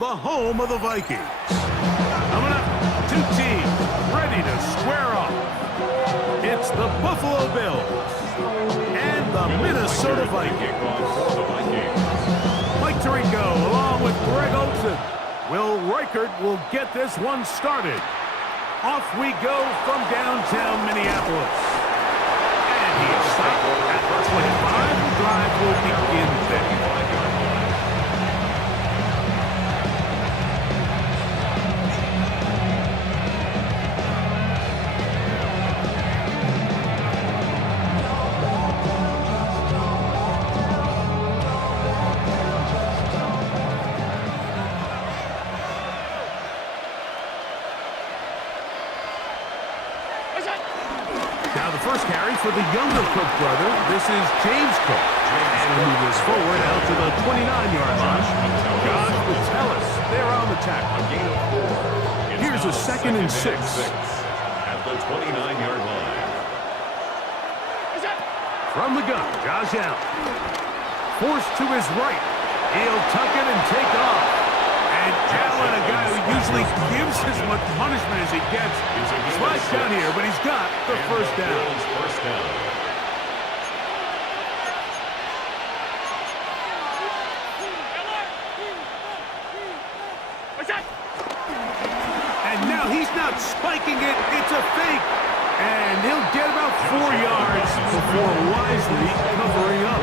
The home of the Vikings. Coming up, two teams ready to square off. It's the Buffalo Bills and the Minnesota Vikings. Mike Tirico along with Greg Olsen. Will Reichert will get this one started. Off we go from downtown Minneapolis. And he is stopped at the 25. The drive will begin there. Now the first carry for the younger Cook brother. This is James Cook. And he'll move this forward out to the 29-yard line. Josh Metellus there on the tackle. Here's a 2nd and 6. At the 29-yard line. From the gun, Josh Allen. Forced to his right. He'll tuck it and take off. And Allen, a guy who usually gives as much punishment as he gets, slides down here, but he's got the first down. And now he's not spiking it, it's a fake. And he'll get about 4 yards before wisely covering up.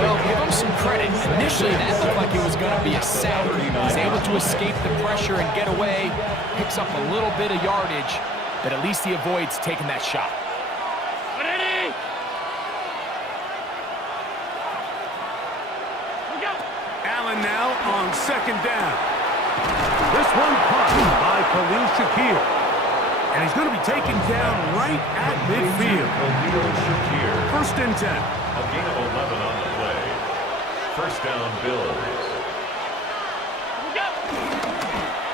Well, give him some credit. Initially, that looked like it was going to be a sack. He's able to escape the pressure and get away. Picks up a little bit of yardage, but at least he avoids taking that shot. Allen now on 2nd down. This one caught by Khalil Shakir. And he's going to be taken down right at midfield. 1st and 10. A gain of 11 on the play. First down, Bills.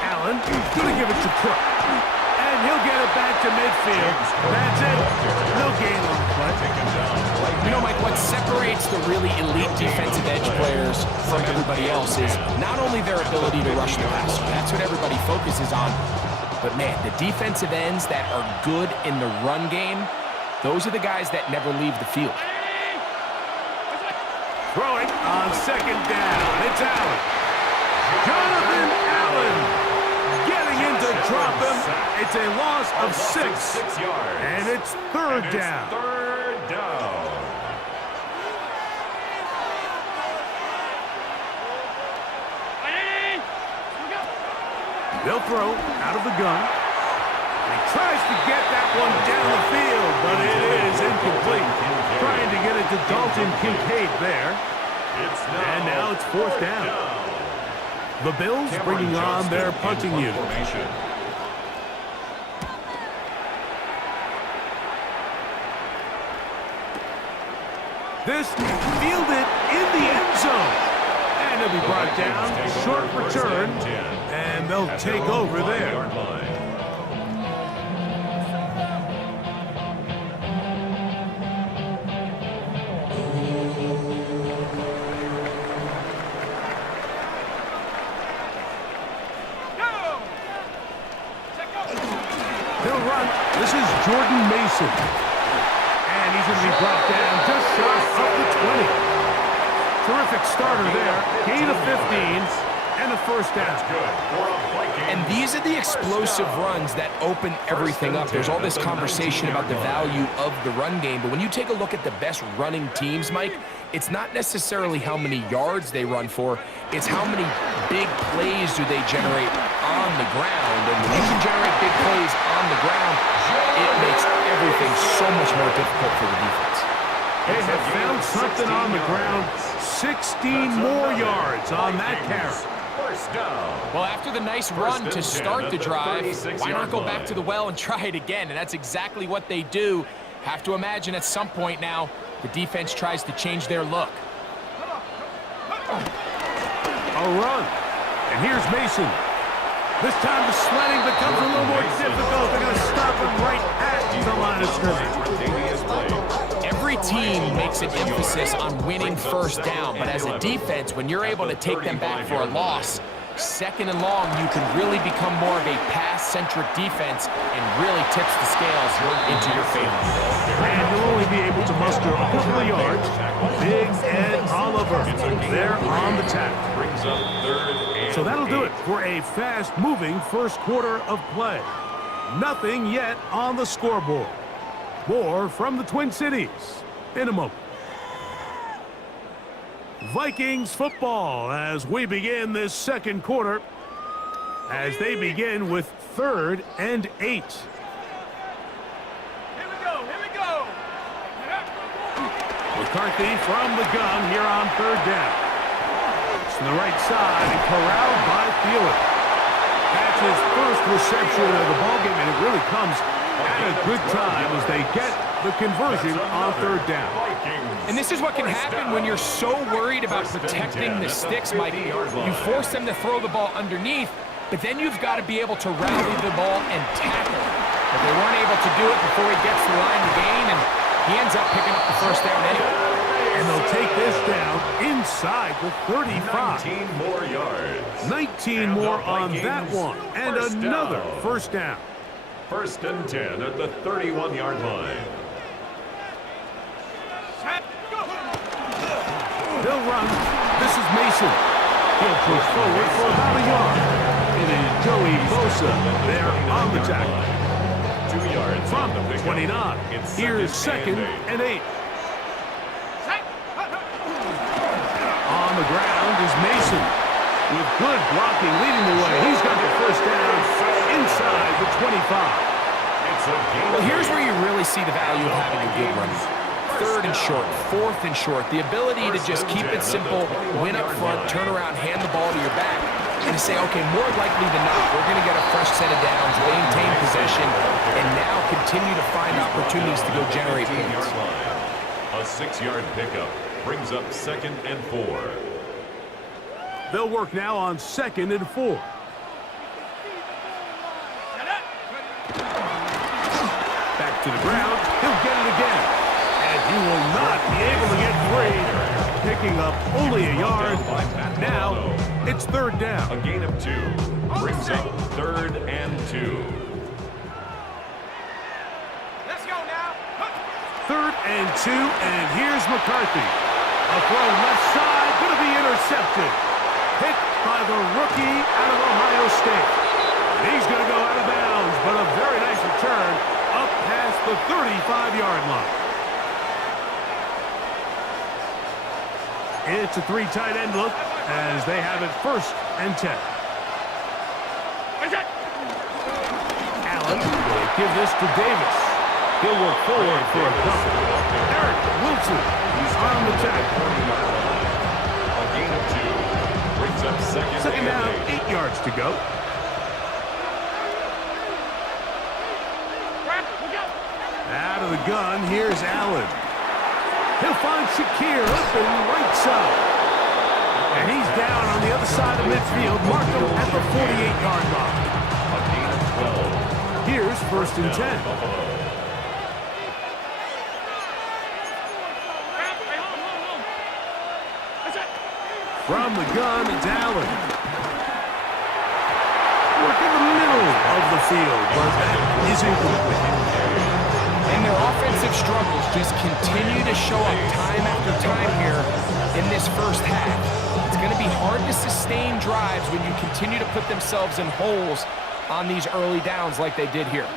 Allen going to give it to Cook. And he'll get it back to midfield. That's it. No gain on the play. You know, Mike, what separates the really elite defensive edge players from everybody else is not only their ability to rush the passer. That's what everybody focuses on. But, man, the defensive ends that are good in the run game, those are the guys that never leave the field. Throwing on 2nd down. It's Allen. Jonathan Allen getting in to drop him. It's a loss of 6. And it's 3rd down. Third down. They'll throw out of the gun. He tries to get that one down the field, but it is incomplete. Trying to get it to Dalton Kincaid there. And now it's 4th down. The Bills bringing on their punting unit. This fielded in the end zone. And he'll be brought down. Short return. And they'll take over there. They'll run. This is Jordan Mason. And he's going to be brought down just short of the 20. Terrific starter there. Gain of 15. And a first down. And these are the explosive runs that open everything up. There's all this conversation about the value of the run game, but when you take a look at the best running teams, Mike, it's not necessarily how many yards they run for, it's how many big plays do they generate on the ground. And when you can generate big plays on the ground, it makes everything so much more difficult for the defense. They have found something on the ground. 16 more yards on that carry. Well, after the nice run to start the drive, why not go back to the well and try it again? And that's exactly what they do. Have to imagine at some point now, the defense tries to change their look. A run. And here's Mason. This time the sledding becomes a little more difficult. They're going to stop him right at the line of scrimmage. Every team makes an emphasis on winning first down, but as a defense, when you're able to take them back for a loss, second and long, you can really become more of a pass-centric defense and really tips the scales into your favor. And you'll only be able to muster a couple of yards. Big Ed Oliver there on the tackle. Brings up third and So that'll do 8. it for a fast-moving first quarter of play. Nothing yet on the scoreboard. More from the Twin Cities in a moment. Vikings football as we begin this second quarter, as they begin with 3rd and 8. Here we go, here we go. McCarthy from the gun here on 3rd down. To the right side and corralled by Thielen. That's his first reception of the ballgame, and it really comes at a good time as they get the conversion on 3rd down. And this is what can happen when you're so worried about protecting the sticks, Mike. You force them to throw the ball underneath, but then you've got to be able to rally the ball and tackle. But they weren't able to do it before he gets to the line to gain, and he ends up picking up the first down anyway. And they'll take this down inside the 35. 19 more yards. 19 more on that one, and another first down. 1st and 10 at the 31-yard line. They'll run. This is Mason. He'll push forward for about a yard. It is Joey Bosa there on the tackle. 2 yards From on the pickup. 29. It's Here's 2nd and 8. On the ground is Mason. With good blocking leading the way. He's got the first down inside the 25. Well, here's where you really see the value of having a good run. 3rd and short, 4th and short. The ability to just keep it simple, win up front, turn around, hand the ball to your back, and to say, okay, more likely than not, we're going to get a fresh set of downs, maintain possession, and now continue to find opportunities to go generate points. A 6-yard pickup brings up 2nd and 4. They'll work now on 2nd and 4. Back to the ground. He'll get it again. And he will not be able to get free. Picking up only a yard. Now it's 3rd down. A gain of 2 brings up 3rd and 2. Let's go now. 3rd and 2, and here's McCarthy. A throw left side, going to be intercepted. Picked by the rookie out of Ohio State. He's going to go out of bounds, but a very nice return up past the 35-yard line. It's a 3 tight end look as they have it 1st and 10. Allen will give this to Davis. He'll work forward for a couple. Eric Wilson on the tackle. A gain of 2 brings up 2nd down, and 8 yards to go. Out of the gun, here's Allen. He'll find Shakir open right side. And he's down on the other side of midfield. Mark him at the 48-yard line. A gain of 12. Here's 1st and 10. From the gun, it's Allen. Work in the middle of the field, but that is incomplete. And their offensive struggles just continue to show up time after time here in this first half. It's going to be hard to sustain drives when you continue to put themselves in holes on these early downs like they did here.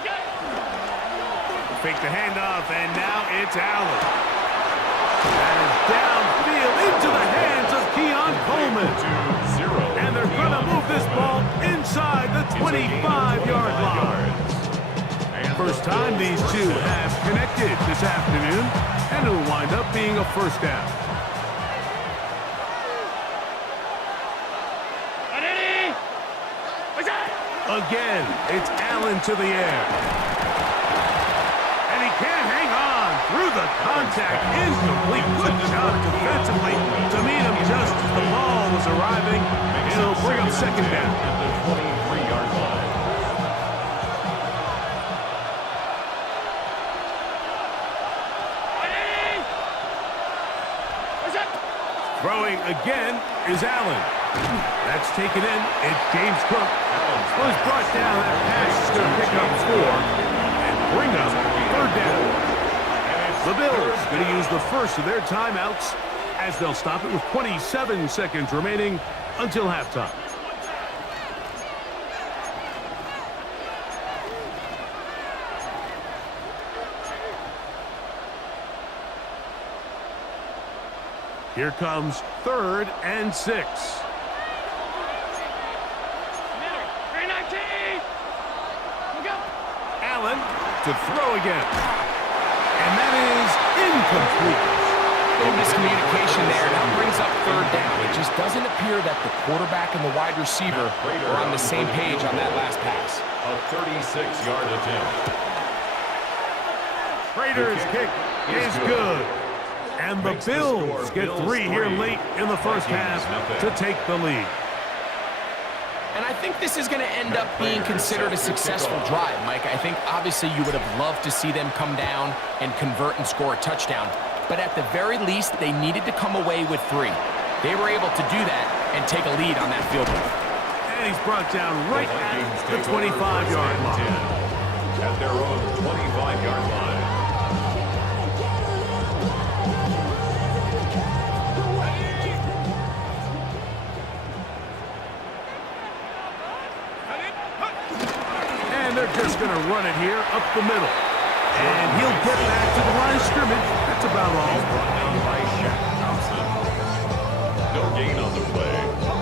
Fake the handoff, and now it's Allen. And downfield into the hands of Keon Coleman. 2-0. And they're going to move this ball inside the 25-yard line. First time these two have connected this afternoon, and it'll wind up being a first down. Again, it's Allen to the air. And he can't hang on through the contact. Incomplete. Good job defensively to meet him just as the ball was arriving. It'll bring up 2nd down. At the 23-yard line. Throwing again is Allen. That's taken in. It's James Cook. Was brought down. That pass is going to pick up 4 and bring up 3rd down. The Bills going to use the first of their timeouts as they'll stop it with 27 seconds remaining until halftime. Here comes 3rd and 6. Allen to throw again. And that is incomplete. No miscommunication there. That brings up 3rd down. It just doesn't appear that the quarterback and the wide receiver are on the same page on that last pass. A 36-yard attempt. Raiders kick is good. And the Bills get 3 here late in the first half to take the lead. And I think this is going to end up being considered a successful drive, Mike. I think obviously you would have loved to see them come down and convert and score a touchdown. But at the very least, they needed to come away with 3. They were able to do that and take a lead on that field goal. And he's brought down right at the 25-yard line. At their own 25-yard line. And they're just going to run it here up the middle. And he'll get back to the line of scrimmage. That's about all. Brought down by Shaq Thompson. No gain on the play.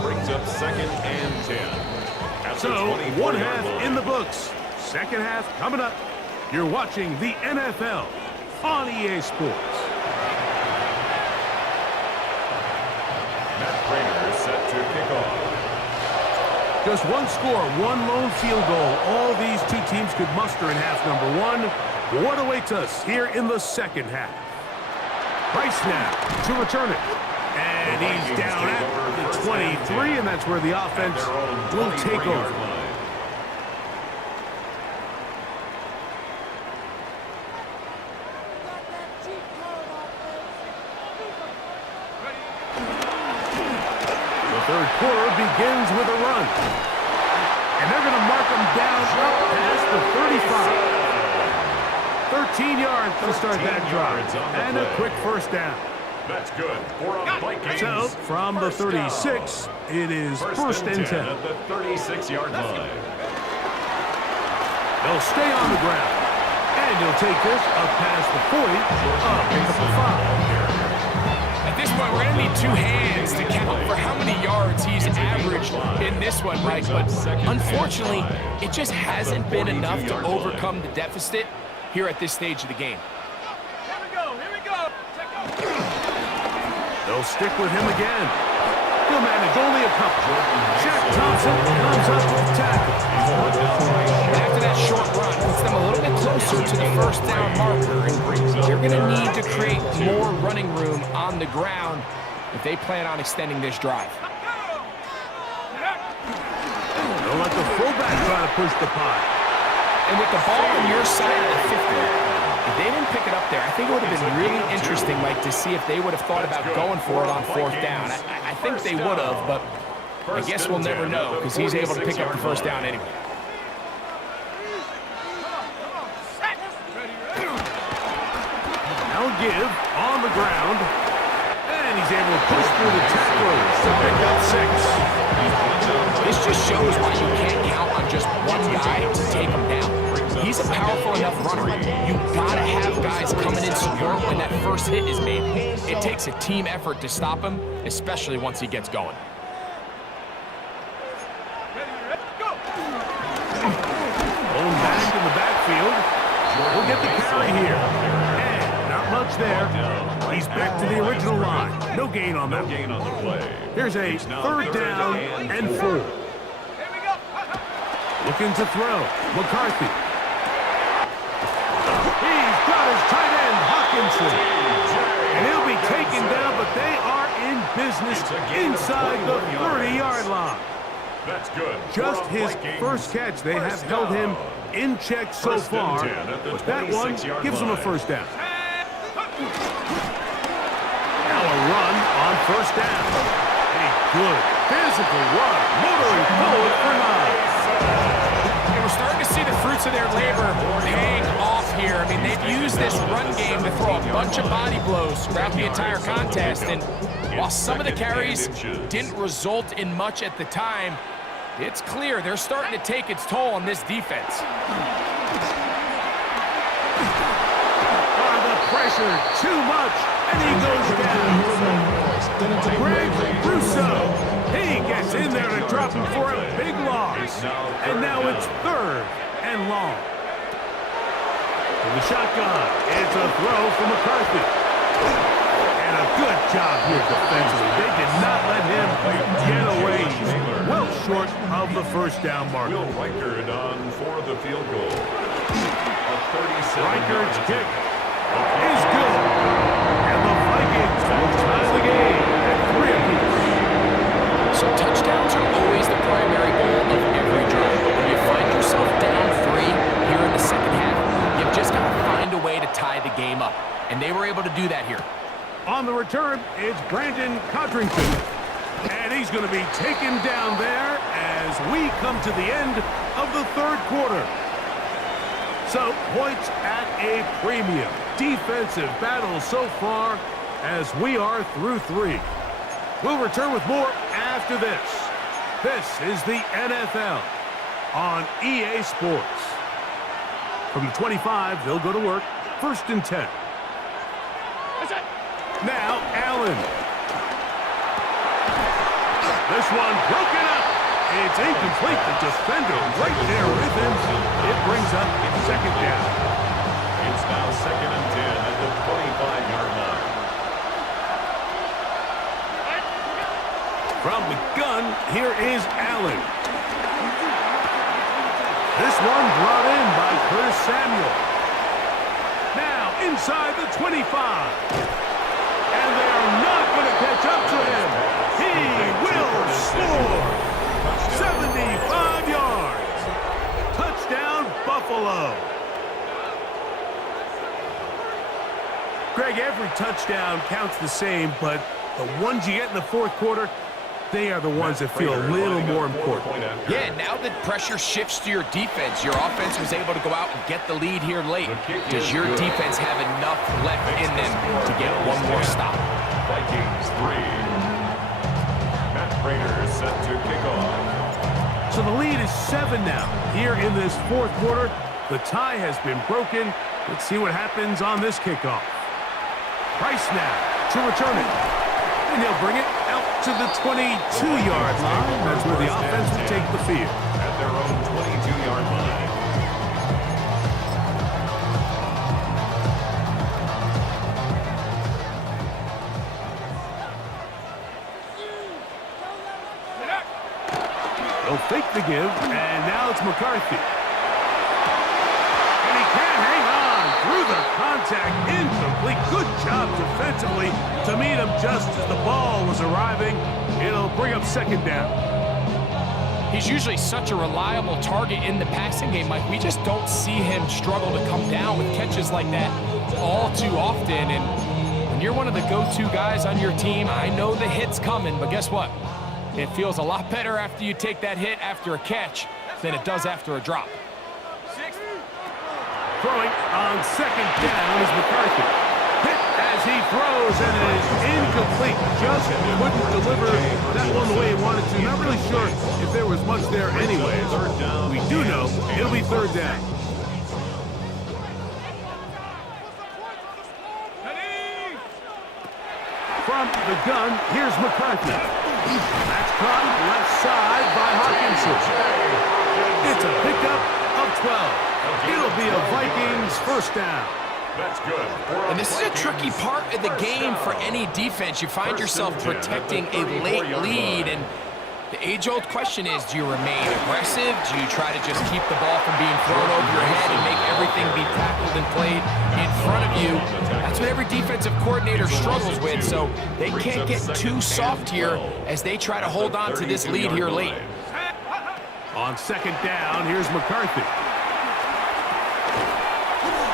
Brings up 2nd and 10. So, 1 half in the books. 2nd half coming up. You're watching the NFL on EA Sports. Matt Prater is set to kick off. Just 1 score, 1 lone field goal. All these 2 teams could muster in half number 1. What awaits us here in the 2nd half? Price now to return it. And he's down at the 23, and that's where the offense will take over. The 3rd quarter begins with a run. And they're going to mark him down up past the 35. 13 yards to start that drive. And a quick 1st down. That's good. So, from the 36, it is 1st and 10. At the 36-yard line. They'll stay on the ground. And he'll take this up past the 40, up into the 5. At this point, we're going to need 2 hands to count for how many yards he's averaged in this one, Mike. But unfortunately, it just hasn't been enough to overcome the deficit here at this stage of the game. Here we go. They'll stick with him again. He'll manage only a couple. Shaq Thompson comes up with the tackle. After that short run, puts them a little bit closer to the 1st down marker. And they're going to need to create more running room on the ground if they plan on extending this drive. They'll let the fullback try to push the pot. And with the ball on your side of the 50, if they didn't pick it up there, I think it would have been really interesting, Mike, to see if they would have thought about going for it on 4th down. I think they would have, but I guess we'll never know because he's able to pick up the 1st down anyway. Now give on the ground. And he's able to push through the tacklers to pick up 6. This just shows why you can't count on just one guy to take him down. He's a powerful enough runner. You gotta have guys coming in support when that first hit is made. It takes a team effort to stop him, especially once he gets going. Blown back in the backfield. We'll get the carry here. And not much there. He's back to the original line. No gain on that. Here's a 3rd down and 4. Looking to throw. McCarthy. He's got his tight end, Hawkinson. And he'll be taken down, but they are in business inside the 30-yard line. That's good. Just his first catch. They have held him in check so far. But that one gives him a 1st down. Now a run on 1st down. A good physical run, motoring forward for 9. And we're starting to see the fruits of their labor paying off here. I mean, they've used this run game to throw a bunch of body blows throughout the entire contest. And while some of the carries didn't result in much at the time, it's clear they're starting to take its toll on this defense. The pressure, too much, and he goes down. Greg Russo, he gets in there to drop him for a big loss. And now it's 3rd and long. From the shotgun, it's a throw from McCarthy. And a good job here defensively. They did not let him get away. He's well short of the first down mark. Will Reichard on for the field goal. Reichard's kick is good. And the Vikings will tie the game at 3 apiece. So touchdowns are always the primary goal of every drive. But when you find yourself down 3 here in the second half, you've just got to find a way to tie the game up. And they were able to do that here. On the return, it's Brandon Codrington. And he's going to be taken down there as we come to the end of the 3rd quarter. So, points at a premium. Defensive battle so far as we are through 3. We'll return with more after this. This is the NFL on EA Sports. From the 25, they'll go to work. 1st and 10. Now, Allen. This one broken up. It's incomplete. The defender right there with him. It brings up 2nd down. It's now 2nd and 10 at the 25-yard line. From the gun, here is Allen. This one brought in by Curtis Samuel. Now inside the 25. And they are not going to catch up to him. He will score. 75 yards. Touchdown, Buffalo. Greg, every touchdown counts the same, but the ones you get in the 4th quarter, they are the ones that feel a little more important. Yeah, now that pressure shifts to your defense, your offense was able to go out and get the lead here late. Does your defense have enough left in them to get one more stop? Vikings 3. Matt Prater set to kick off. So the lead is 7 now. Here in this 4th quarter, the tie has been broken. Let's see what happens on this kickoff. Price now to return it. And he'll bring it out to the 22-yard line. That's where the offense will take the field. At their own 22-yard line. They'll fake the give, and now it's McCarthy. And he can't hang on through the contact. Incomplete. Good job defensively to meet him just as the ball was arriving. It'll bring up 2nd down. He's usually such a reliable target in the passing game, Mike. We just don't see him struggle to come down with catches like that all too often. And when you're one of the go-to guys on your team, I know the hit's coming, but guess what? It feels a lot better after you take that hit after a catch than it does after a drop. Throwing on 2nd down is McCarthy. Hit as he throws, and it is incomplete. Just couldn't deliver that one the way he wanted to. Not really sure if there was much there anyways. We do know it'll be 3rd down. From the gun, here's McCarthy. That's caught left side by Hawkinson. It's a pickup of 12. It'll be a Vikings 1st down. That's good. And this is a tricky part of the game for any defense. You find yourself protecting a late lead, and the age-old question is, do you remain aggressive? Do you try to just keep the ball from being thrown over your head and make everything be tackled and played in front of you? That's what every defensive coordinator struggles with, so they can't get too soft here as they try to hold on to this lead here late. On 2nd down, here's McCarthy.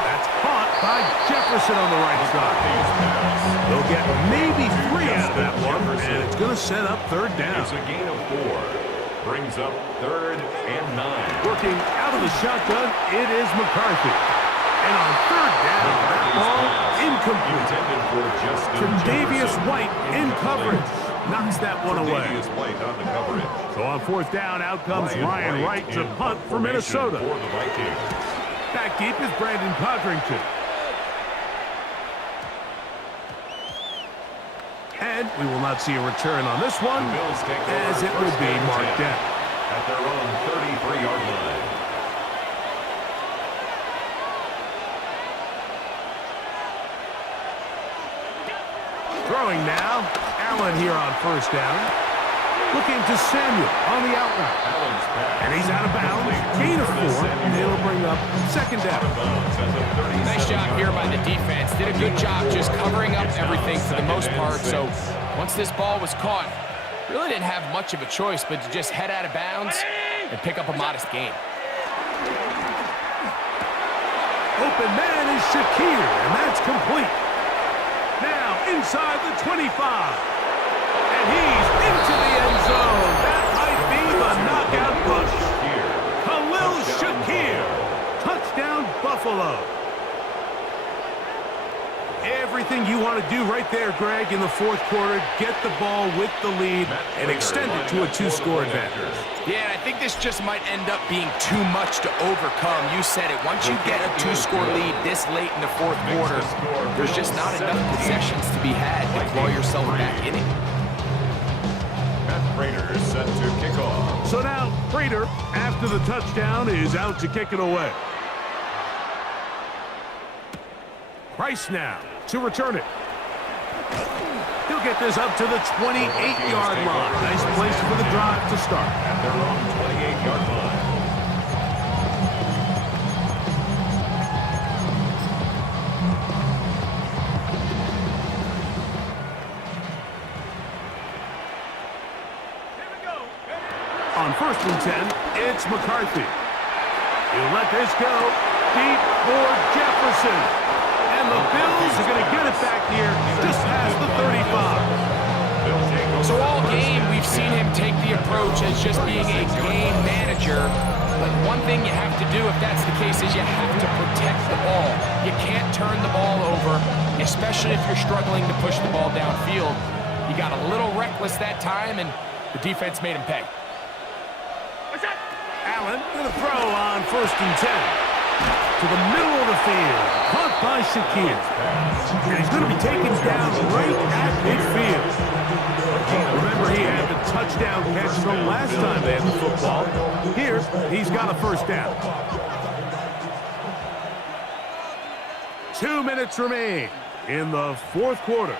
That's caught by by Jefferson on the right side. They'll get maybe 3 out of that one, and it's going to set up third down. It's a gain of 4. Brings up 3rd and 9. Working out of the shotgun, it is McCarthy. And on third down, that ball incomplete. Intended for Justin Tre'Davious White in coverage. Knocks that one away. Tre'Davious White on the coverage. So on fourth down, out comes Ryan Wright to punt for Minnesota. For the Vikings. Back deep is Brandon Codrington. And we will not see a return on this one, The Bills take over as it will first be and marked 10 down. at their own 33-yard line. Throwing now, Allen here on first down. Looking to Samuel on the outlet. Allen's pass. And he's out of bounds. Gain of 4. And it'll bring up second down. Nice job here by the defense. Did a good job just covering up everything for the most part. So once this ball was caught, really didn't have much of a choice but to just head out of bounds and pick up a modest gain. Open man is Shakir, and that's complete. Now inside the 25. And he's into the end zone. That might be the knockout push. Khalil Shakir. Touchdown, Buffalo. Everything you want to do right there, Greg, in the fourth quarter. Get the ball with the lead and extend it to a 2-score advantage. Yeah, and I think this just might end up being too much to overcome. You said it. Once you get a 2-score lead this late in the fourth quarter, there's just not enough possessions to be had to claw yourself back in it. Matt Prater is set to kick off. So now, Prater, after the touchdown, is out to kick it away. Price now to return it. He'll get this up to the 28-yard line. Nice place for the drive to start. At their own 28-yard line. Here we go. On 1st and 10, it's McCarthy. He'll let this go deep for Jefferson. And the Bills are going to get it back here just past the 35. So all game, we've seen him take the approach as just being a game manager. But one thing you have to do if that's the case is you have to protect the ball. You can't turn the ball over, especially if you're struggling to push the ball downfield. He got a little reckless that time, and the defense made him pay. Allen with a throw on 1st and 10. To the middle of the field. Caught by Shakir. And he's going to be taken down right at midfield. Remember, he had the touchdown catch the last time they had the football. Here, he's got a first down. 2 minutes remain in the fourth quarter.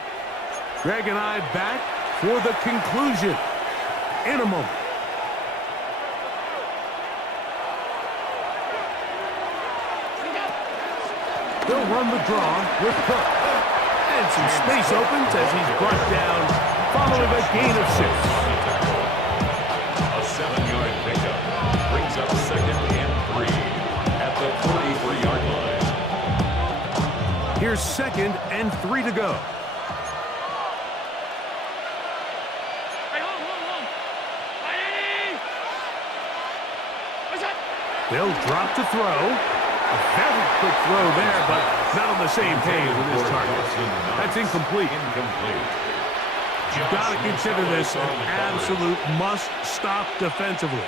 Greg and I back for the conclusion in a moment. They'll run the draw with Cook. And some space opens as he's brought down following a gain of 6. A 7-yard pickup brings up 2nd and 3 at the 43-yard line. Here's 2nd and 3 to go. Hey, hold. Hey! What's that? They'll drop to throw. A very quick throw there, but not on the same page with his target. That's incomplete. You've got to consider this an absolute must-stop defensively.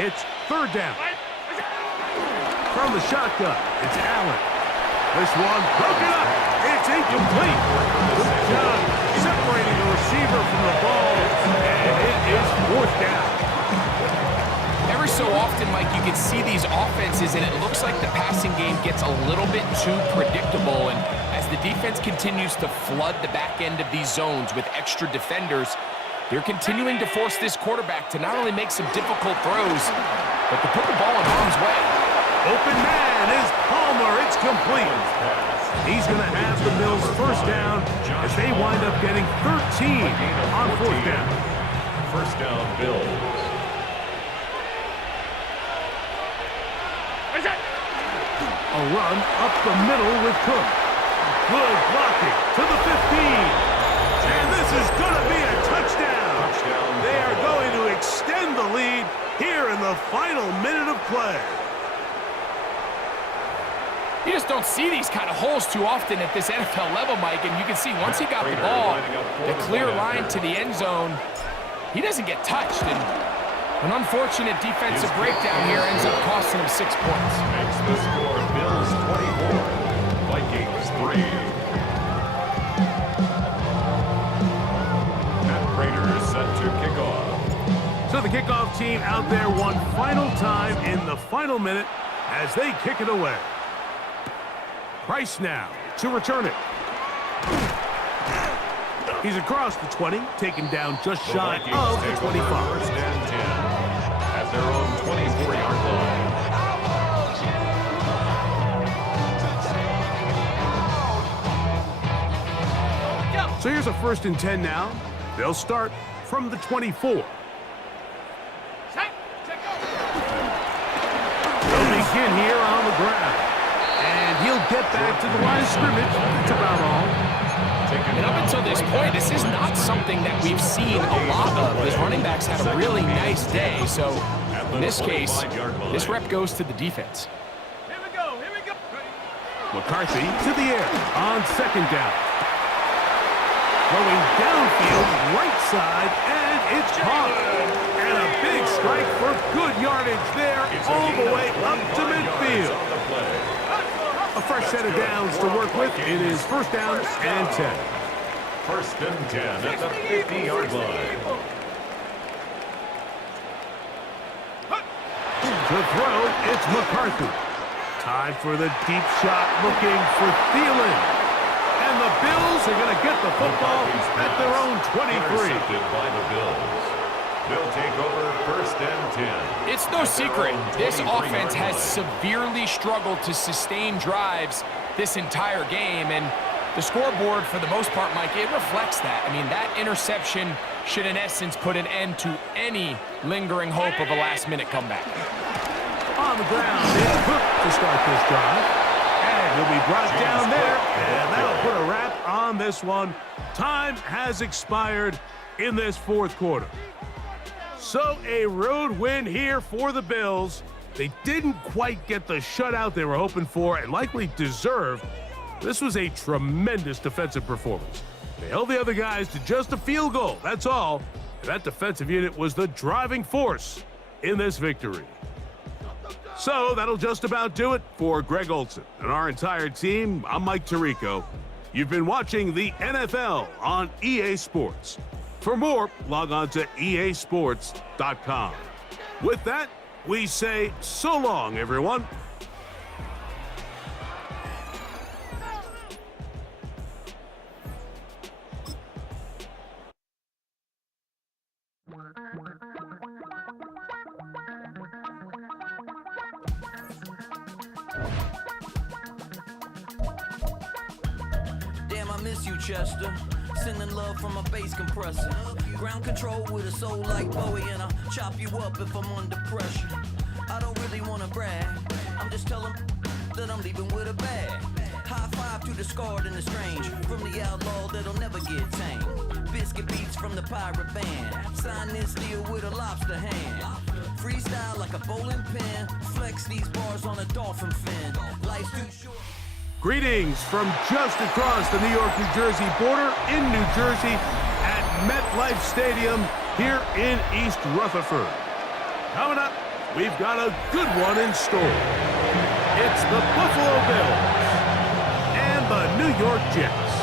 It's 3rd down. From the shotgun, it's Allen. This one broken up. It's incomplete. Good job separating the receiver from the ball, and it is 4th down. Every so often, Mike, you can see these offenses, and it looks like the passing game gets a little bit too predictable. And as the defense continues to flood the back end of these zones with extra defenders, they're continuing to force this quarterback to not only make some difficult throws, but to put the ball in harm's way. Open man is Palmer. It's complete. He's going to have the Bills first down as they wind up getting 13 on 4th down. First down, Bills. A run up the middle with Cook. Good blocking to the 15. And this is going to be a touchdown. They are going to extend the lead here in the final minute of play. You just don't see these kind of holes too often at this NFL level, Mike, and you can see once he got the ball, the clear line to the end zone, he doesn't get touched, and an unfortunate defensive breakdown here ends up costing him 6 points. Makes the score Bills 24, Vikings 3. Matt Prater set to kick off. So the kickoff team out there one final time in the final minute as they kick it away. Price now to return it. He's across the 20, taken down just shy of the 25. First and 10 at their own 24-yard line. So here's a 1st and 10 now. They'll start from the 24. They'll begin here on the ground. And he'll get back to the line of scrimmage. That's about all. And up until this point, this is not something that we've seen a lot of. His running backs had a really nice day. So in this case, this rep goes to the defense. Here we go. Here we go. McCarthy to the air on 2nd down. Going downfield, right side, and it's caught. And a big strike for good yardage there all the way up to midfield. A fresh set of downs to work with. It is 1st down and 10. 1st and 10 at the 50-yard line. To throw, it's McCarthy. Time for the deep shot, looking for Thielen. And the Bills are going to get the football at their own 23. Intercepted by the Bills. They'll take over 1st and 10. It's no secret, this offense has severely struggled to sustain drives this entire game, and the scoreboard, for the most part, Mike, it reflects that. I mean, that interception should, in essence, put an end to any lingering hope of a last-minute comeback. On the ground, it's Cook to start this drive. And he'll be brought down there, and that'll put a wrap on this one. Time has expired in this 4th quarter. So a road win here for the Bills. They didn't quite get the shutout they were hoping for and likely deserved. This was a tremendous defensive performance. They held the other guys to just a field goal, that's all. And that defensive unit was the driving force in this victory. So that'll just about do it for Greg Olsen and our entire team. I'm Mike Tirico. You've been watching the NFL on EA Sports. For more, log on to easports.com. With that, we say so long, everyone. Damn, I miss you, Chester. Sending love from a bass compressor. Ground control with a soul like Bowie, and I'll chop you up if I'm under pressure. I don't really want to brag. I'm just telling that I'm leaving with a bag. High five to the scarred and the strange. From the outlaw that'll never get tamed. Biscuit beats from the pirate band. Sign this deal with a lobster hand. Freestyle like a bowling pin. Flex these bars on a dolphin fin. Life's too short. Greetings from just across the New York-New Jersey border in New Jersey at MetLife Stadium here in East Rutherford. Coming up, we've got a good one in store. It's the Buffalo Bills and the New York Jets.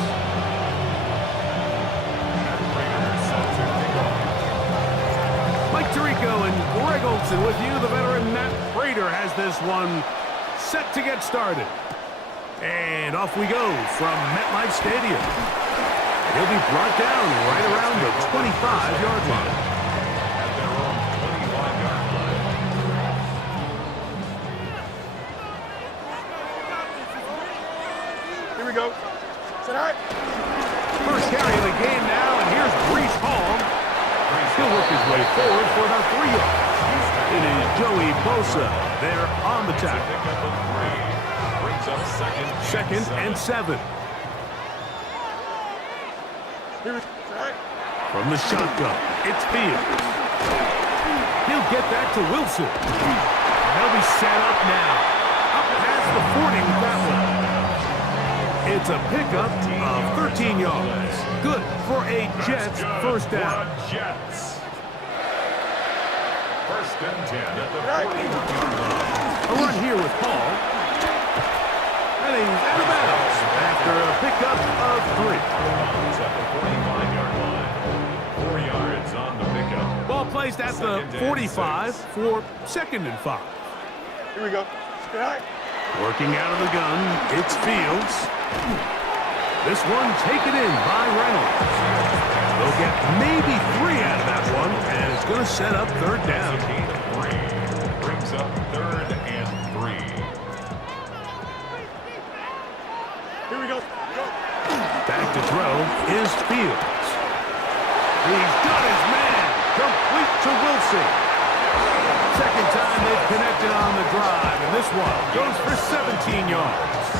Mike Tirico and Greg Olsen with you. The veteran Matt Prater has this one set to get started. And off we go from MetLife Stadium. He'll be brought down right around the 25-yard line. At their own 25-yard line. Here we go. Sit high. First carry of the game now, and here's Breece Hall. He'll work his way forward for about 3 yards. It is Joey Bosa there on the tackle. Pick up a 3. Brings up Second and 7. From the shotgun, it's Fields. He'll get that to Wilson. And they'll be set up now. Up past the 40 with that one. It's a pickup of 13 yards. Good for a Jets first down. Jets. First and 10 at the 41-yard line. A run here with Paul. And he's out of bounds after a pickup of 3. It's at the 45-yard line. 4 yards on the pickup. Ball placed at the 45 for 2nd and 5. Here we go. Working out of the gun, it's Fields. This one taken in by Reynolds. They'll get maybe 3 out of that one, and it's going to set up 3rd down. Brings up 3rd and 3. Here we go. Back to throw is Fields. He's got his man. Complete to Wilson. Second time they've connected on the drive, and this one goes for 17 yards.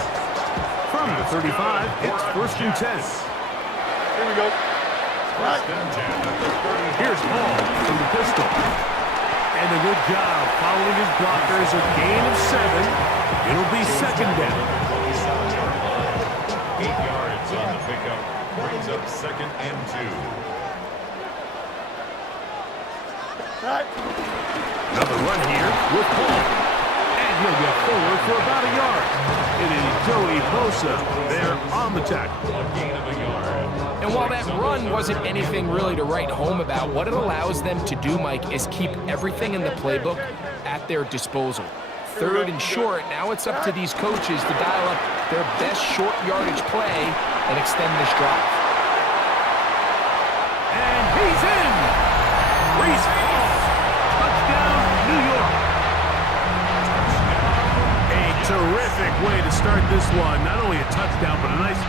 From the 35, it's 1st and 10. Here we go. First and 10 at the 30. Here's Paul from the pistol. And a good job following his blockers. A gain of 7. It'll be 2nd down. 8 yards on the pickup. Brings up 2nd and 2. Another run here with Paul. And he'll get forward for about a yard. It is Joey Bosa there on the tackle. A gain of a yard. And while that run wasn't anything really to write home about, what it allows them to do, Mike, is keep everything in the playbook at their disposal. 3rd and short, now it's up to these coaches to dial up their best short yardage play and extend this drive. And he's in! Reese Hall. Touchdown, New York. A terrific way to start this one. Not only a touchdown, but a nice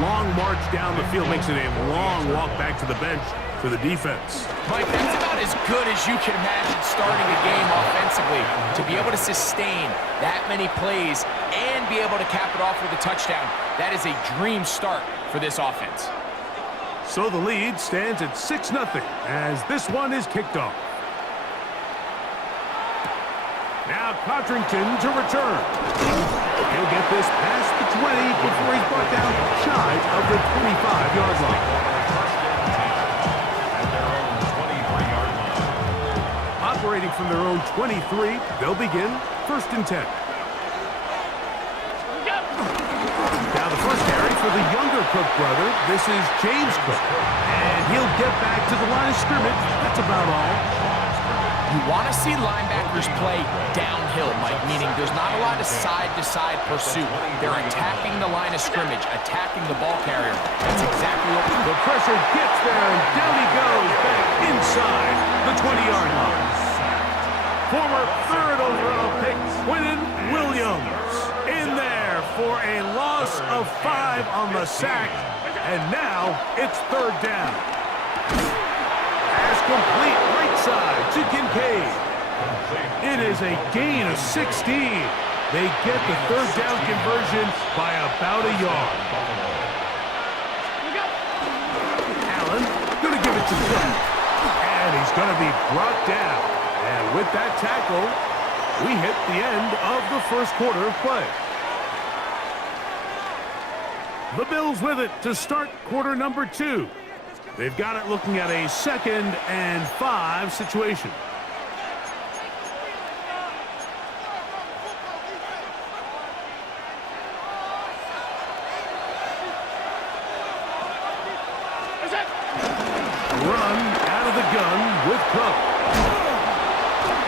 long march down the field. Makes it a long walk back to the bench for the defense. Mike, that's about as good as you can imagine starting a game offensively. To be able to sustain that many plays and be able to cap it off with a touchdown, that is a dream start for this offense. So the lead stands at 6-0 as this one is kicked off. Now Codrington to return. He'll get this past the 20 before he's brought down shy of the 25-yard line. At their own 23-yard line. Operating from their own 23, they'll begin 1st and 10. Now the first carry for the younger Cook brother. This is James Cook. And he'll get back to the line of scrimmage. That's about all. You want to see linebackers play downhill, Mike, meaning there's not a lot of side-to-side pursuit. They're attacking the line of scrimmage, attacking the ball carrier. That's exactly what The pressure gets there, and down he goes back inside the 20-yard line. Former 3rd overall pick, Quinton Williams, in there for a loss of 5 on the sack, and now it's 3rd down. Pass complete right side to Kincaid. It is a gain of 16. They get the 3rd down conversion by about a yard. Allen going to give it to Cook. And he's going to be brought down. And with that tackle, we hit the end of the 1st quarter of play. The Bills with it to start quarter number 2. They've got it looking at a 2nd and 5 situation. Run out of the gun with Cook.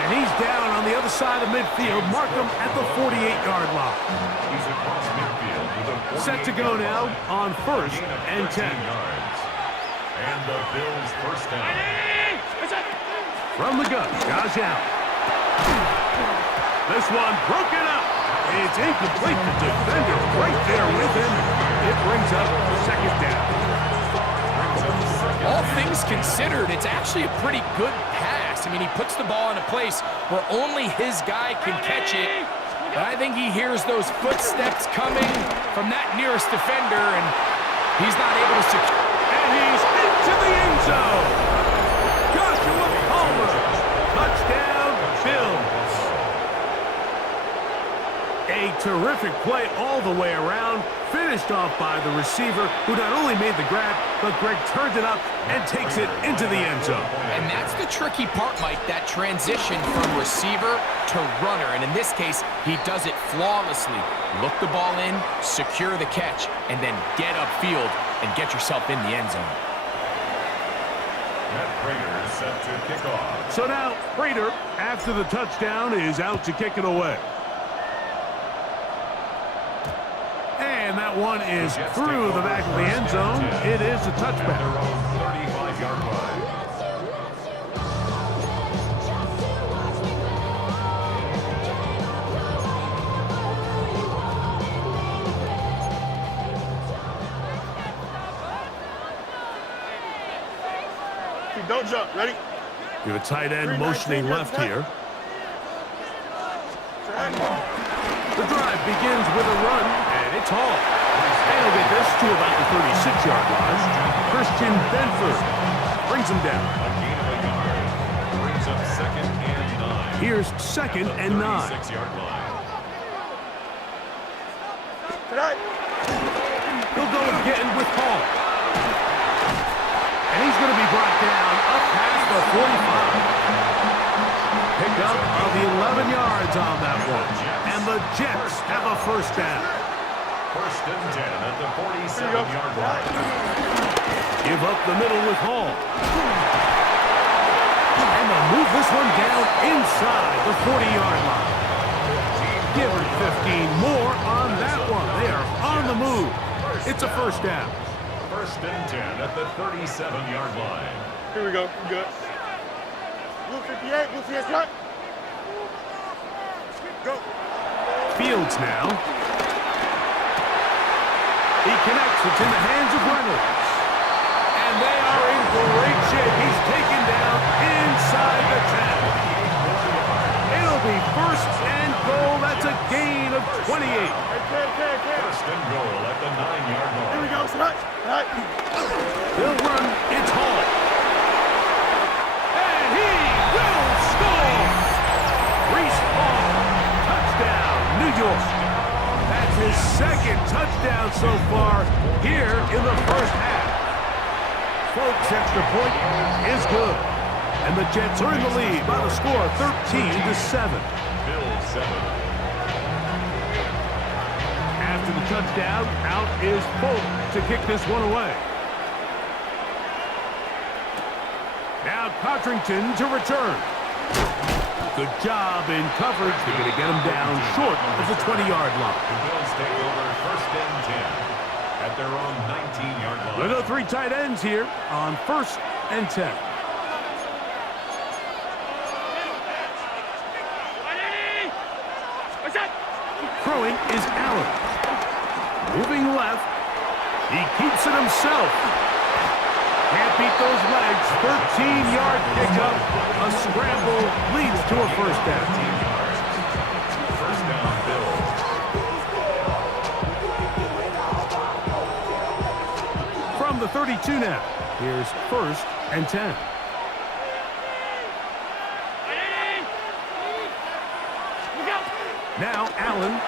And he's down on the other side of midfield. Mark him at the 48-yard line. He's across midfield with a Set to go now on 1st and 10. yards. And the Bills first down. From the gun, Josh Allen. This one broken up. It's incomplete. The defender right there with him. It brings up 2nd down. All things considered, it's actually a pretty good pass. I mean, he puts the ball in a place where only his guy can catch it, But I think he hears those footsteps coming from that nearest defender, and he's not able to secure. And he's into the end zone. Joshua Palmer. Touchdown, Bills. A terrific play all the way around, finished off by the receiver, who not only made the grab, but Greg turned it up and takes it into the end zone. And that's the tricky part, Mike, that transition from receiver to runner. And in this case, he does it flawlessly. Look the ball in, secure the catch, and then get upfield and get yourself in the end zone. Matt Prater is set to kick off. So now, Prater, after the touchdown, is out to kick it away. And that one is through the back of the end zone. It is a touchback. Their own 35-yard line. Don't jump. Ready? You have a tight end motioning left here. The drive begins with a run, and it's Hall. And he'll get this to about the 36-yard line. Christian Benford brings him down. A gain of a yard. Brings up 2nd and 9. Here's 2nd and 9. 36-yard line. Tonight. He'll go again with Hall. And he's going to be brought down up past the 45. Pick up of the 11 yards on that one. And the Jets have a first down. 1st and 10 at the 47-yard line. Give up the middle with Hall. And they'll move this one down inside the 40-yard line. Give her 15 more on that one. They are on the move. It's a first down. 1st and 10 at the 37-yard line. Here we go. We good. Blue 58. Blue 58. Cut. Go. Fields now. He connects. It's in the hands of Reynolds. And they are in great shape. He's taken down inside the 10. It'll be 1st and goal. That's a gain of 28. 1st and goal at the 9-yard line. Here we go. Tonight. They'll run. It's Hall. And he will score. Reese Hall. Touchdown, New York. That's his 2nd touchdown so far here in the first half. Folks, extra point is good. And the Jets are in the lead by the score of 13-7. Bills 7. After the touchdown, out is Polk to kick this one away. Now Cotrington to return. Good job in coverage. They're going to get him down short of the 20-yard line. The Bills take over 1st and 10 at their own 19-yard line. There are 3 tight ends here on 1st and 10. Throwing is Allen. Moving left. He keeps it himself. Can't beat those legs. 13-yard pickup. A scramble leads to a first down. 1st down, Bills. From the 32 now. Here's 1st and 10. Now Allen.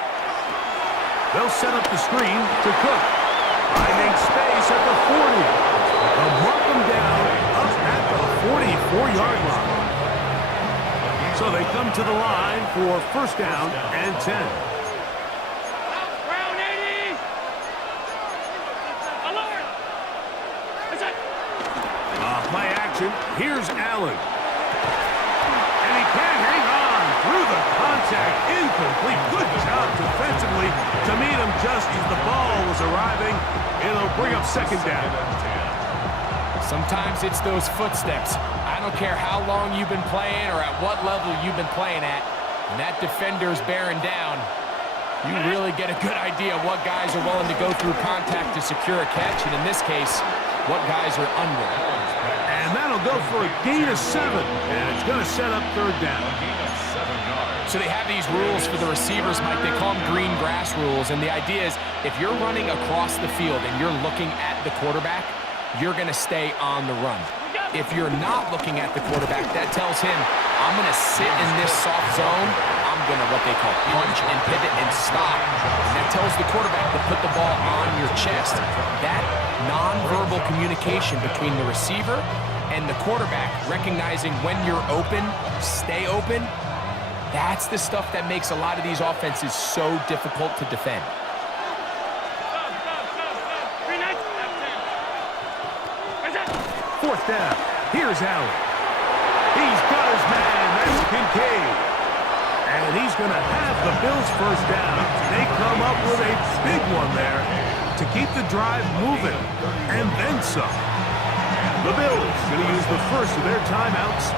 They'll set up the screen to Cook. Finding space at the 40. They'll mark them down up at the 44-yard line. So they come to the line for 1st down and 10. Play action. Here's Allen. And he can't hang on through the contact. Incomplete. Good job defensively to meet him just as the ball was arriving. It'll bring up 2nd down. Sometimes it's those footsteps. I don't care how long you've been playing or at what level you've been playing at. When that defender's bearing down, you really get a good idea of what guys are willing to go through contact to secure a catch, and in this case, what guys are under. And that'll go for a gain of 7. And it's going to set up 3rd down. A gain of 7 yards. So they have these rules for the receivers, Mike. They call them green grass rules. And the idea is if you're running across the field and you're looking at the quarterback, you're going to stay on the run. If you're not looking at the quarterback, that tells him, I'm going to sit in this soft zone. I'm going to what they call punch and pivot and stop. And that tells the quarterback to put the ball on your chest. That nonverbal communication between the receiver and the quarterback, recognizing when you're open, stay open, that's the stuff that makes a lot of these offenses so difficult to defend. Fourth down. Here's Allen. He's got his man. That's Kincaid. And he's going to have the Bills first down. They come up with a big one there to keep the drive moving. And then some. The Bills going to use the first of their timeouts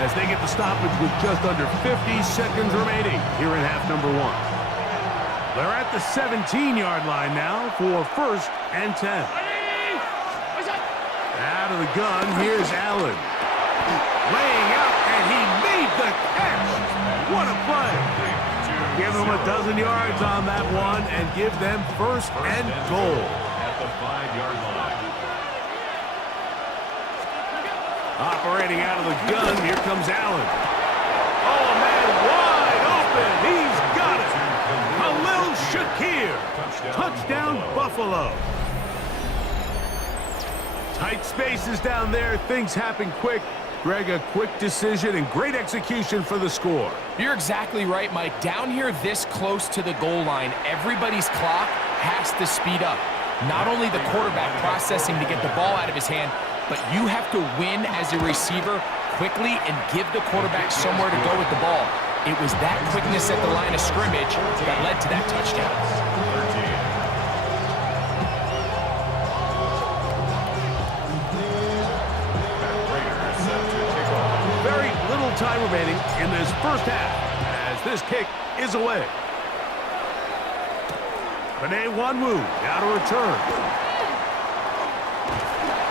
as they get the stoppage with just under 50 seconds remaining here in half number 1. They're at the 17-yard line now for first and 10. Out of the gun, here's Allen. Laying out, and he made the catch. What a play. Give them a dozen yards on that one and give them first and goal. At the 5-yard line. Operating out of the gun, here comes Allen. Oh, man, wide open. He's got it. Khalil Shakir. Touchdown, Buffalo. Tight spaces down there. Things happen quick. Greg, a quick decision and great execution for the score. You're exactly right, Mike. Down here this close to the goal line, everybody's clock has to speed up. Not only the quarterback processing to get the ball out of his hand, but you have to win as a receiver quickly and give the quarterback somewhere to go with the ball. It was that quickness at the line of scrimmage that led to that touchdown. Very little time remaining in this first half as this kick is away. Benet Wanwu now to return.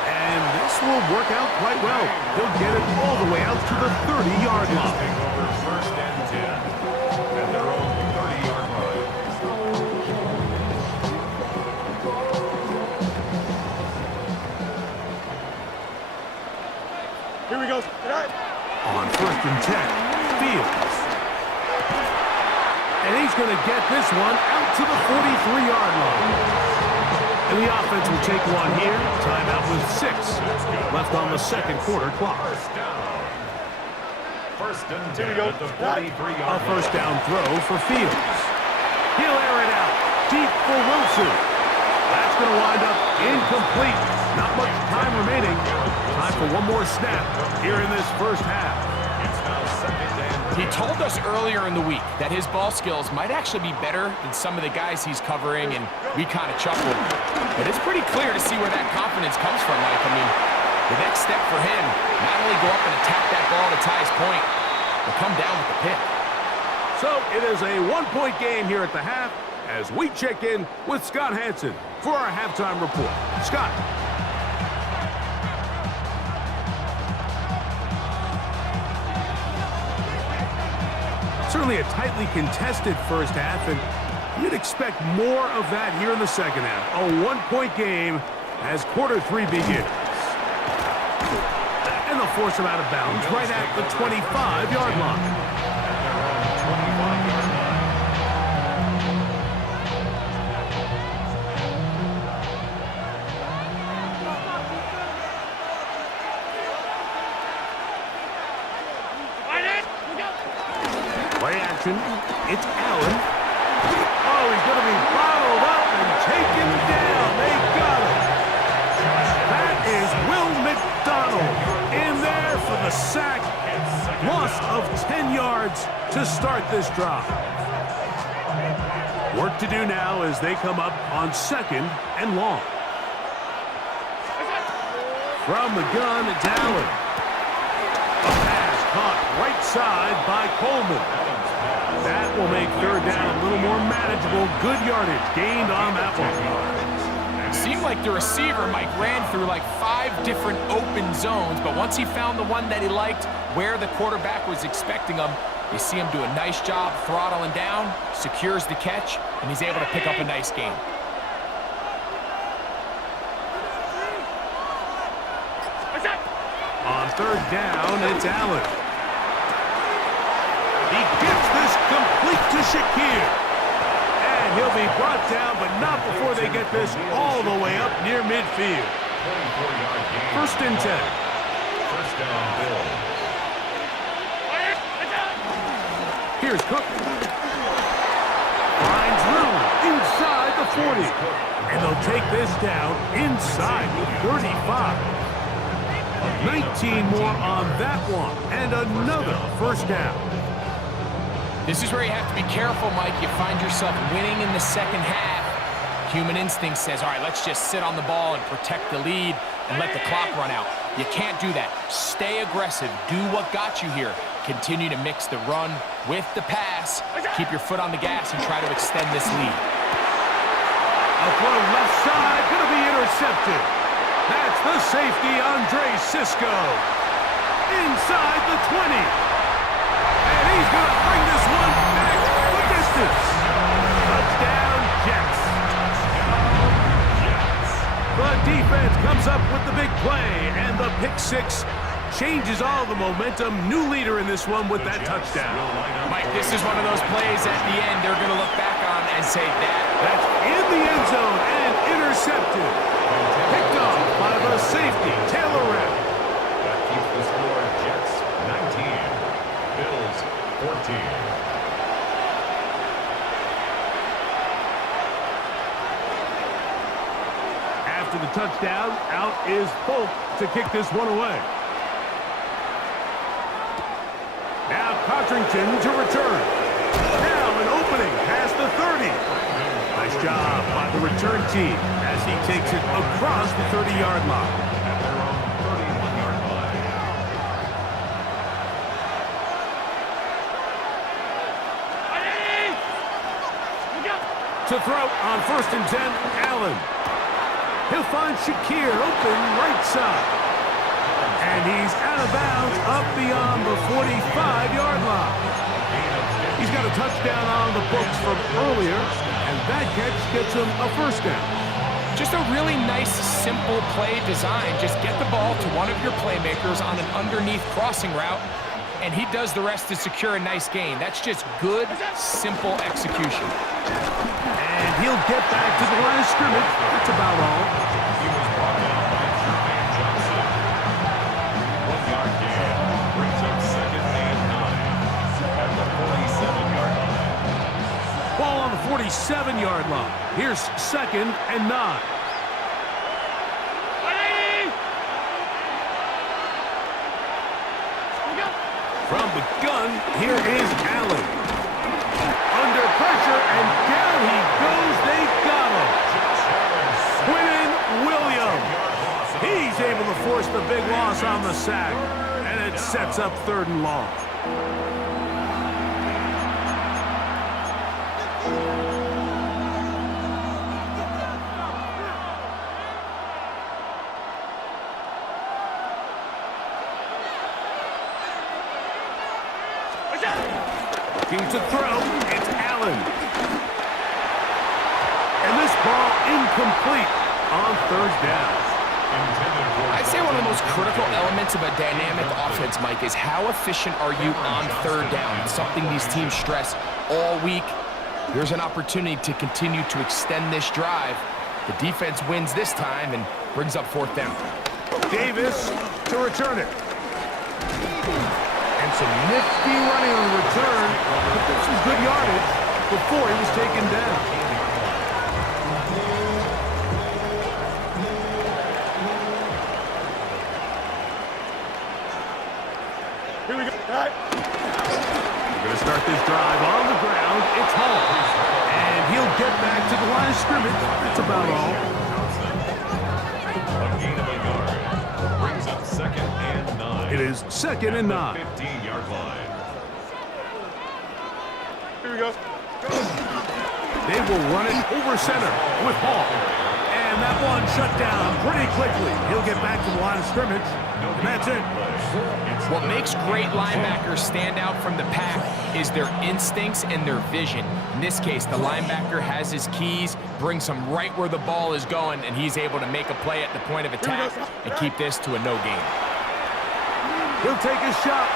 And this will work out quite well. He'll get it all the way out to the 30-yard line. Over first and 10 at their own 30-yard line. Here we go. On first and 10, Fields. And he's going to get this one out to the 43-yard line. And the offense will take one here. Timeout with 6 left on the second quarter clock. First and 10 at the 43-yard line. A first down throw for Fields. He'll air it out deep for Wilson. That's going to wind up incomplete. Not much time remaining. Time for one more snap here in this first half. It's now second and 10. He told us earlier in the week that his ball skills might actually be better than some of the guys he's covering, and we kind of chuckled. But it's pretty clear to see where that confidence comes from, Mike. I mean, the next step for him, not only go up and attack that ball to tie his point, but come down with the pick. So it is a one-point game here at the half as we check in with Scott Hansen for our halftime report. Scott. Certainly a tightly contested first half, and you'd expect more of that here in the second half. A one-point game as quarter 3 begins. And they'll force him out of bounds right at the 25-yard line. Play action. It's Allen. Oh, he's going to be bottled up and taken down. They got it. That is Will McDonald in there for the sack. Loss of 10 yards to start this drive. Work to do now as they come up on second and long. From the gun, it's Allen. A pass caught right side by Coleman. That will make third down a little more manageable. Good yardage gained on that one. Seemed like the receiver, Mike, ran through like 5 different open zones, but once he found the one that he liked, where the quarterback was expecting him, You see him do a nice job throttling down, secures the catch, and he's able to pick up a nice gain. On third down, it's Allen. He gets this complete to Shakir. And he'll be brought down, but not before they get this all the way up near midfield. 1st and 10. First down, Bill. Here's Cook. Finds room inside the 40. And they'll take this down inside the 35. 19 more on that one. And another first down. This is where you have to be careful, Mike. You find yourself winning in the second half. Human instinct says, all right, let's just sit on the ball and protect the lead and let the clock run out. You can't do that. Stay aggressive. Do what got you here. Continue to mix the run with the pass. Keep your foot on the gas and try to extend this lead. A throw left side, going to be intercepted. That's the safety, Ejayr26show. Inside the 20. And he's going to bring this one back the distance. Touchdown, Jets. The defense comes up with the big play, and the pick six changes all the momentum. New leader in this one with that touchdown. Mike, this is one of those plays at the end they're going to look back on and say That's in the end zone and intercepted. Picked off by the safety, Taylor Rapp. That keeps the score Jets 19, Bills 14. After the touchdown, out is Polk to kick this one away. Now Cotrington to return. Now an opening past the 30. Nice job by the return team as he takes it across the 30-yard line. At their own 31-yard line. To throw on 1st and 10, Allen. He'll find Shakir open right side. And he's out of bounds up beyond the 45-yard line. He's got a touchdown on the books from earlier, and that catch gets him a first down. Just a really nice, simple play design. Just get the ball to one of your playmakers on an underneath crossing route, and he does the rest to secure a nice gain. That's just good, simple execution. And he'll get back to the line of scrimmage. That's about all. He was brought down by Jermaine Johnson. 1-yard gain brings up 2nd and 9 at the 47-yard line. Ball on the 47-yard line. Here's 2nd and 9. From the gun, here is Allen. Under pressure, and down he goes. They got him. Quinnen Williams. He's able to force the big loss on the sack, and it sets up 3rd and long. Looking to throw, it's Allen. And this ball incomplete on 3rd down. I'd say one of the most critical elements of a dynamic offense, Mike, is how efficient are you on 3rd down? It's something these teams stress all week. Here's an opportunity to continue to extend this drive. The defense wins this time and brings up 4th down. Davis to return it. And some nifty running on the return. But there's some good yardage before he was taken down. Here we go. All right. We're going to start this drive on the ground. It's Hall. And he'll get back to the line of scrimmage. That's about all. A gain of a yard brings up 2nd and 9. It is 2nd and 9. 15-yard line. Here we go. They will run it over center with Hall. And And that one shut down pretty quickly. He'll get back to the line of scrimmage, and that's it. What makes great linebackers stand out from the pack is their instincts and their vision. In this case, the linebacker has his keys, brings him right where the ball is going, and he's able to make a play at the point of attack and keep this to a no gain. He'll take his shot,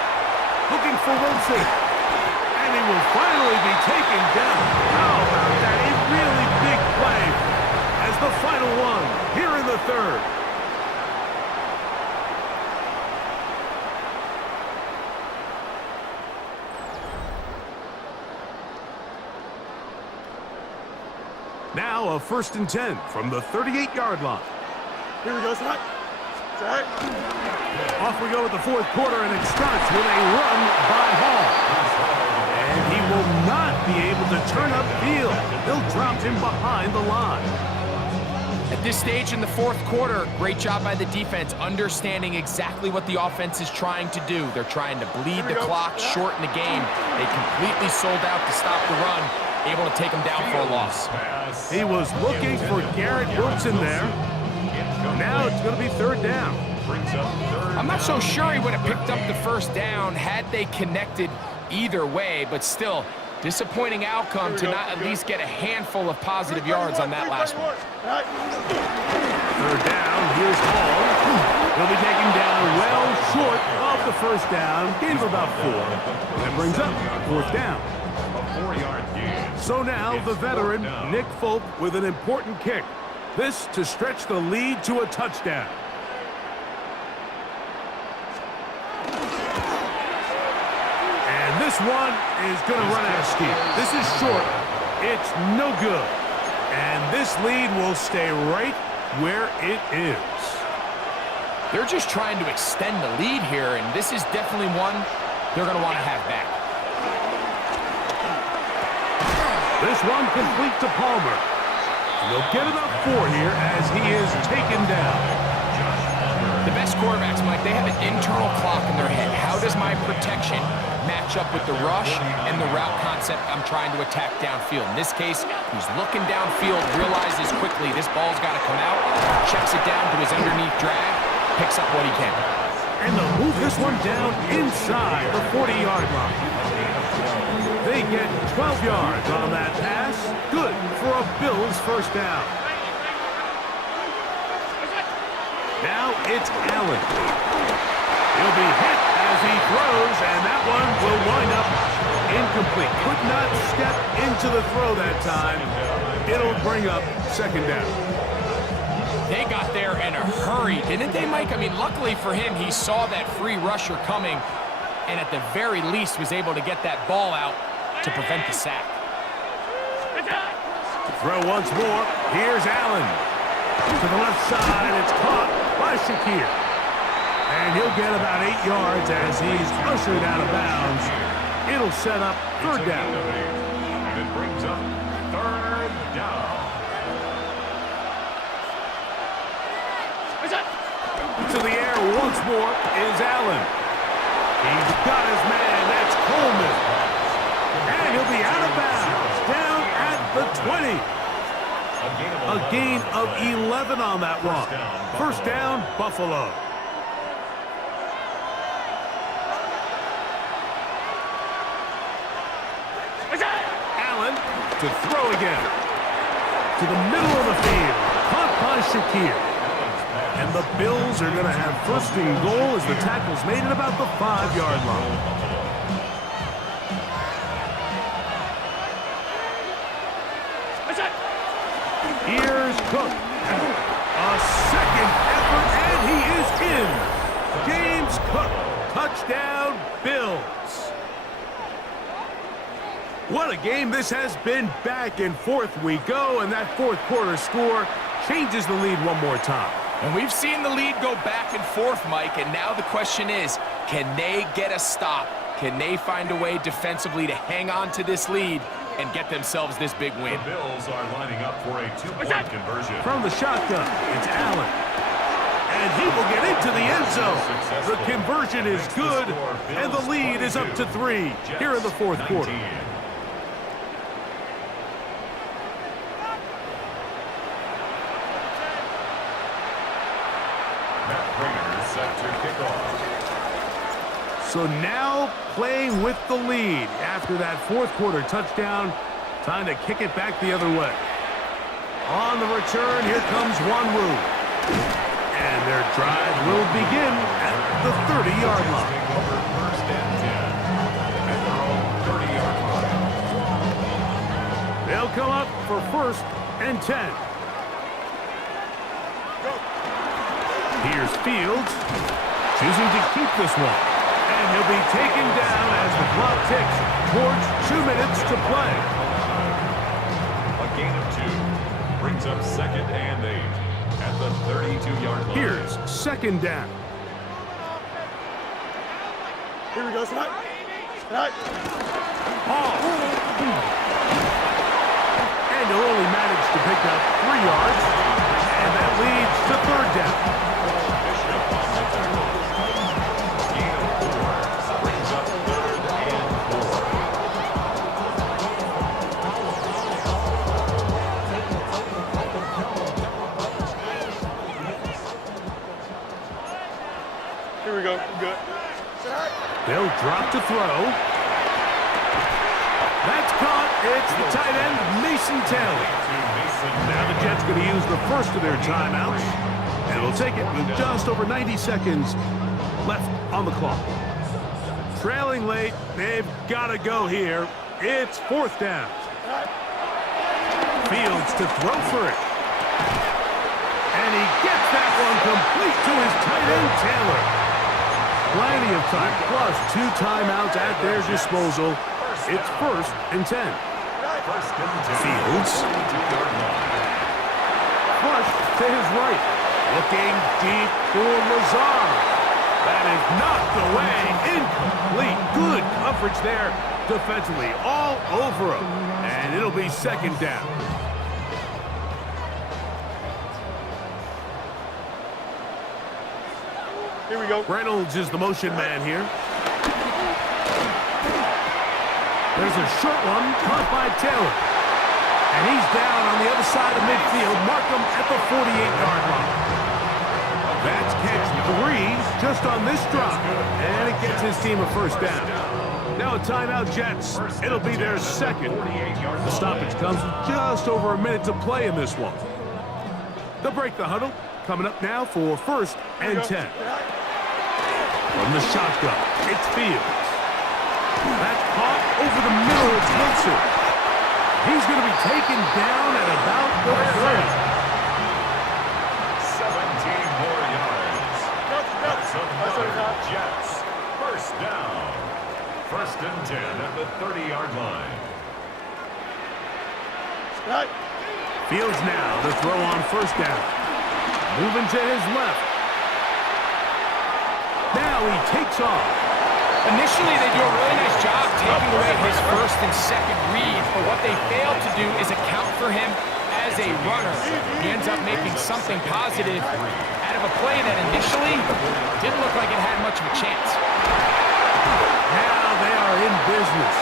looking for Wilson, and he will finally be taken down. How about that? A really big play as the final one here in the third. Now a 1st and 10 from the 38-yard line. Here we go, Zach. Zach. Off we go with the fourth quarter, and it starts with a run by Hall. And he will not be able to turn upfield. They'll drop him behind the line. At this stage in the fourth quarter, great job by the defense, understanding exactly what the offense is trying to do. They're trying to bleed the clock, shorten the game. They completely sold out to stop the run, able to take him down for a loss. He was looking for Garrett Wilson there. Now it's going to be third down. I'm not so sure he would have picked up the first down had they connected either way, but still, disappointing outcome to not at least get a handful of positive yards on that last one. Third down, here's Hall. He'll be taken down well short of the first down. Gain of about 4. That brings up fourth down. A 4-yard gain. So now the veteran, Nick Folk, with an important kick. This to stretch the lead to a touchdown. And this one is going to run out of steam. This is short. It's no good. And this lead will stay right where it is. They're just trying to extend the lead here, and this is definitely one they're going to want to have back. This one complete to Palmer. They'll get enough for here as he is taken down. The best quarterbacks, Mike, they have an internal clock in their head. How does my protection match up with the rush and the route concept I'm trying to attack downfield? In this case, he's looking downfield, realizes quickly this ball's got to come out, checks it down to his underneath drag, picks up what he can. And they'll move this one down inside the 40-yard line. They get 12 yards on that pass. Good for a Bills first down. Now it's Allen. He'll be hit as he throws, and that one will wind up incomplete. Could not step into the throw that time. It'll bring up second down. They got there in a hurry, didn't they, Mike? I mean, luckily for him, he saw that free rusher coming, and at the very least was able to get that ball out to prevent the sack. Throw once more. Here's Allen. To the left side, it's caught by Shakir. And he'll get about 8 yards as he's ushered out of bounds. It'll set up third down. And it brings up third down. To the air once more is Allen. He's got his man. That's Coleman. And he'll be out of bounds. Down at the 20. A gain of 11 on that run. First down, Buffalo. Allen to throw again. To the middle of the field. Caught by Shakir. And the Bills are going to have first and goal as the tackle's made at about the 5-yard line. Here's Cook. A second effort, and he is in. James Cook, touchdown, Bills. What a game this has been. Back and forth we go, and that fourth quarter score changes the lead one more time. And we've seen the lead go back and forth, Mike, and now the question is, can they get a stop? Can they find a way defensively to hang on to this lead and get themselves this big win? The Bills are lining up for a 2-point conversion. From the shotgun, it's Allen. And he will get into the end zone. The conversion is good, and the lead is up to 3 here in the fourth quarter. So now playing with the lead after that fourth quarter touchdown. Time to kick it back the other way. On the return, here comes Wanwu. And their drive will begin at the 30-yard line. Over first and 10 at their own 30-yard line. They'll come up for first and 10. Here's Fields, choosing to keep this one. And he'll be taken down as the clock ticks towards 2 minutes to play. A gain of 2 brings up second and 8 at the 32-yard line. Here's second down. Here we go, Snap. Snap. Hall. And he'll only manage to pick up 3 yards. And that leads to third down. Bishop on the tackle. Gain of 4 brings up third and 4. Here we go. Good. They'll drop to throw. That's caught. It's the tight end, Mason Taylor. Now the Jets going to use the first of their timeouts. And we'll take it with just over 90 seconds left on the clock. Trailing late. They've got to go here. It's fourth down. Fields to throw for it. And he gets that one complete to his tight end, Taylor. Plenty of time, plus 2 timeouts at their disposal. It's first and 10. Fields. Flush to his right. Looking deep for Lazard. That is knocked away. Incomplete. Good coverage there defensively. All over him. And it'll be second down. Here we go. Reynolds is the motion man here. There's a short one caught by Taylor. And he's down on the other side of midfield. Markham at the 48-yard line. That's catch 3 just on this drop. And it gets his team a first down. Now a timeout, Jets. It'll be their second. The stoppage comes with just over a minute to play in this one. They'll break the huddle. Coming up now for first and 10. From the shotgun, it's Fields. That's caught over the middle. It's Wilson. He's going to be taken down at about the 30. 17 more yards. That's another Jets. First down. First and 10 at the 30-yard line. Fields now the throw on first down. Moving to his left. Now he takes off. Initially, they do a really nice job taking away his first and second reads, but what they failed to do is account for him as a runner. He ends up making something positive out of a play that initially didn't look like it had much of a chance. Now they are in business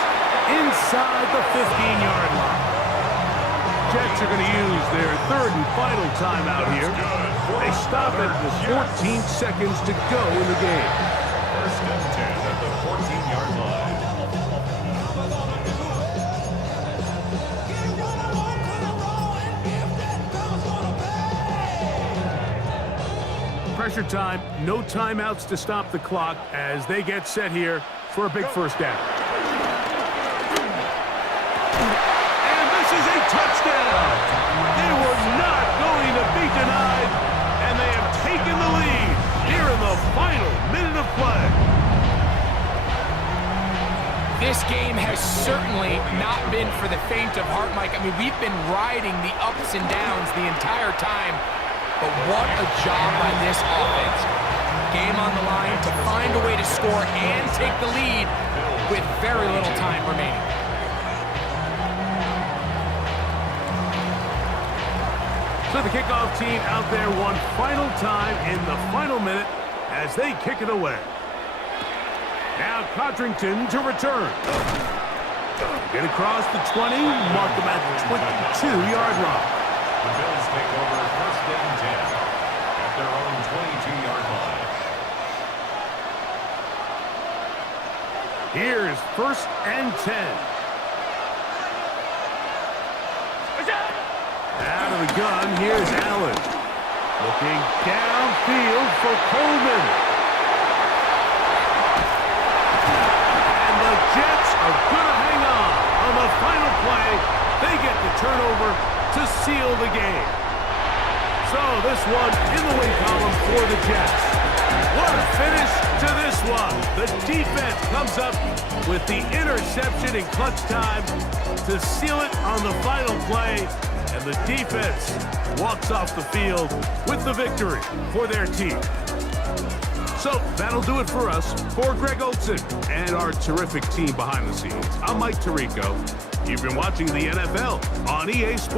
inside the 15-yard line. Jets are going to use their third and final timeout here. They stop it with 14 seconds to go in the game. First and 10 at the 14-yard line. Pressure time, no timeouts to stop the clock as they get set here for a big first down. And this is a touchdown! They were not going to be denied, and they have taken the lead here in the final minute of play. This game has certainly not been for the faint of heart, Mike. I mean, we've been riding the ups and downs the entire time, but what a job by this offense. Game on the line to find a way to score and take the lead with very little time remaining. So the kickoff team out there one final time in the final minute as they kick it away. Now Codrington to return. Get across the 20, mark them at the 22-yard line. The Bills take over first and 10 at their own 22-yard line. Here's 1st and 10. Out of the gun, here's Allen. Looking downfield for Coleman. And the Jets are going to hang on the final play. They get the turnover to seal the game. So this one in the win column for the Jets. What a finish to this one. The defense comes up with the interception in clutch time to seal it on the final play. And the defense walks off the field with the victory for their team. So that'll do it for us. For Greg Olson and our terrific team behind the scenes, I'm Mike Tirico. You've been watching the NFL on EA Sports.